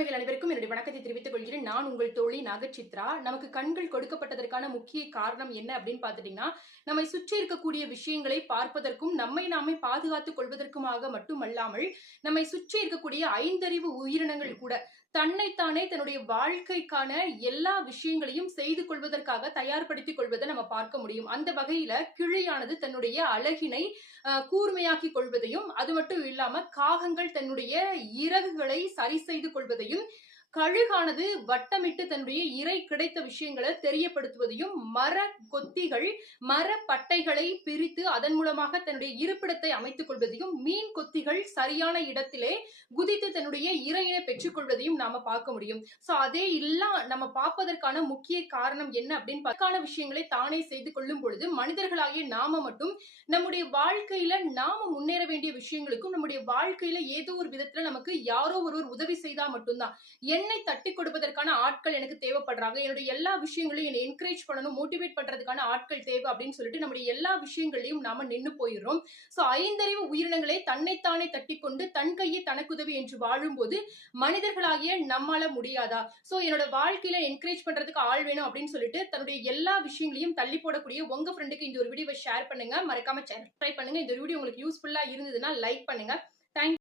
தோழமைகள் அனைவருக்கும் என்னுடைய வணக்கத்தை தெரிவித்துக் கொள்கிறேன். நான் உங்கள் தோழி நாகசித்ரா. நமக்கு கண்கள் கொடுக்கப்பட்டதற்கான முக்கிய காரணம் என்ன அப்படின்னு பார்த்துட்டீங்கன்னா, நம்மை சுற்றி இருக்கக்கூடிய விஷயங்களை பார்ப்பதற்கும், நம்மை நாமே பாதுகாத்துக் கொள்வதற்குமாக மட்டுமல்லாமல், நம்மை சுற்றி இருக்கக்கூடிய ஐந்தறிவு உயிரினங்கள் கூட தன்னைத்தானே தன்னுடைய வாழ்க்கைக்கான எல்லா விஷயங்களையும் செய்து கொள்வதற்காக தயார்படுத்திக் கொள்வதை நம்ம பார்க்க முடியும். அந்த வகையில கிளியானது தன்னுடைய அழகினை கூர்மையாக்கிக் கொள்வதையும், அது மட்டும் இல்லாம காகங்கள் தன்னுடைய இறகுகளை சரி செய்து கொள்வதையும், கழுகானது வட்டமிட்டு தன்னுடைய இரை கிடைத்த விஷயங்களை தெரியப்படுத்துவதையும், மர கொத்திகள் மர பட்டைகளை பிரித்து அதன் மூலமாக தன்னுடைய இருப்பிடத்தை அமைத்துக் கொள்வதையும், மீன் கொத்திகள் சரியான இடத்திலே குதித்து தன்னுடைய இரையினை பெற்றுக் கொள்வதையும் நாம பார்க்க முடியும். சோ அதே எல்லாம் நம்ம பார்ப்பதற்கான முக்கிய காரணம் என்ன அப்படின்னு பக்கான விஷயங்களை தானே செய்து கொள்ளும் பொழுது மனிதர்களாகிய நாம மட்டும் நம்முடைய வாழ்க்கையில நாம முன்னேற வேண்டிய விஷயங்களுக்கும், நம்முடைய வாழ்க்கையில ஏதோ ஒரு விதத்துல நமக்கு யாரோ ஒருவர் உதவி செய்தா மட்டும்தான் என்னை தட்டி கொடுப்பதற்கான ஆட்கள் எனக்கு தேவைப்படுறாங்க, என்னுடைய எல்லா விஷயங்களையும் என்னை என்கரேஜ் பண்ணணும், மோட்டிவேட் பண்றதுக்கான ஆட்கள் தேவை அப்படின்னு சொல்லிட்டு நம்முடைய எல்லா விஷயங்களையும் நாம நின்னு போயிடுறோம். சோ ஐந்தறிவு உயிரினங்களே தன்னைத்தானே தட்டிக்கொண்டு தன் கையே தனக்குதவி என்று வாழும்போது மனிதர்களாகிய நம்மால முடியாதா? சோ என்னோட வாழ்க்கையில என்கரேஜ் பண்றதுக்கு ஆள் வேணும் அப்படின்னு சொல்லிட்டு தன்னுடைய எல்லா விஷயங்களையும் தள்ளி போடக்கூடிய உங்க ஃப்ரெண்டுக்கு இந்த ஒரு வீடியோவை ஷேர் பண்ணுங்க. மறக்காம சப்ஸ்கிரைப் பண்ணுங்க. இந்த வீடியோ உங்களுக்கு யூஸ்ஃபுல்லா இருந்ததுன்னா லைக் பண்ணுங்க. தேங்க்யூ.